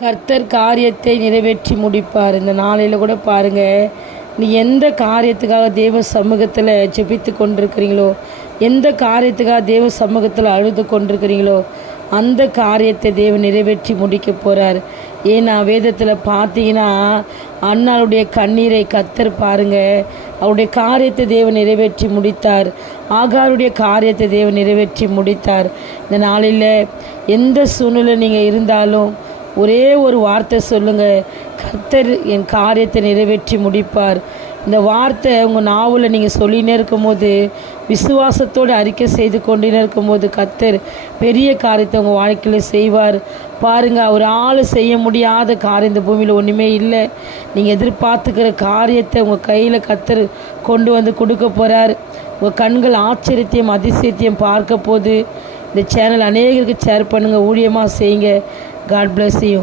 கர்த்தர் காரியத்தை நிறைவேற்றி முடிப்பார். இந்த நாளையில் கூட பாருங்கள், நீ எந்த காரியத்துக்காக தேவ சமூகத்தில் ஜெபித்து கொண்டிருக்கிறீங்களோ, எந்த காரியத்துக்காக தேவ சமூகத்தில் அழுது கொண்டிருக்கிறீங்களோ, அந்த காரியத்தை தேவன் நிறைவேற்றி முடிக்க போகிறார். ஏன்னா வேதத்தில் பார்த்தீங்கன்னா அன்னாளுடைய கண்ணீரை கர்த்தர் பாருங்கள், அவருடைய காரியத்தை தேவன் நிறைவேற்றி முடித்தார். ஆகாருடைய காரியத்தை தேவன் நிறைவேற்றி முடித்தார். இந்த நாளில் எந்த சூழ்நிலை நீங்கள் இருந்தாலும் ஒரே ஒரு வார்த்தை சொல்லுங்கள், கர்த்தர் என் காரியத்தை நிறைவேற்றி முடிப்பார். இந்த வார்த்தை உங்கள் நாவில் நீங்கள் சொல்லினே இருக்கும்போது, விசுவாசத்தோடு அறிக்கை செய்து கொண்டினே இருக்கும்போது, கர்த்தர் பெரிய காரியத்தை உங்கள் வாழ்க்கையில் செய்வார். பாருங்கள், ஒரு ஆள் செய்ய முடியாத காரியம் இந்த பூமியில் ஒன்றுமே இல்லை. நீங்கள் எதிர்பார்த்துக்கிற காரியத்தை உங்கள் கையில் கர்த்தர் கொண்டு வந்து கொடுக்க போகிறார். உங்கள் கண்கள் ஆச்சரியத்தையும் அதிசயத்தையும் பார்க்க போது. இந்த சேனல் அநேகருக்கு ஷேர் பண்ணுங்கள், ஊழியமாக செய்யுங்க. God bless you.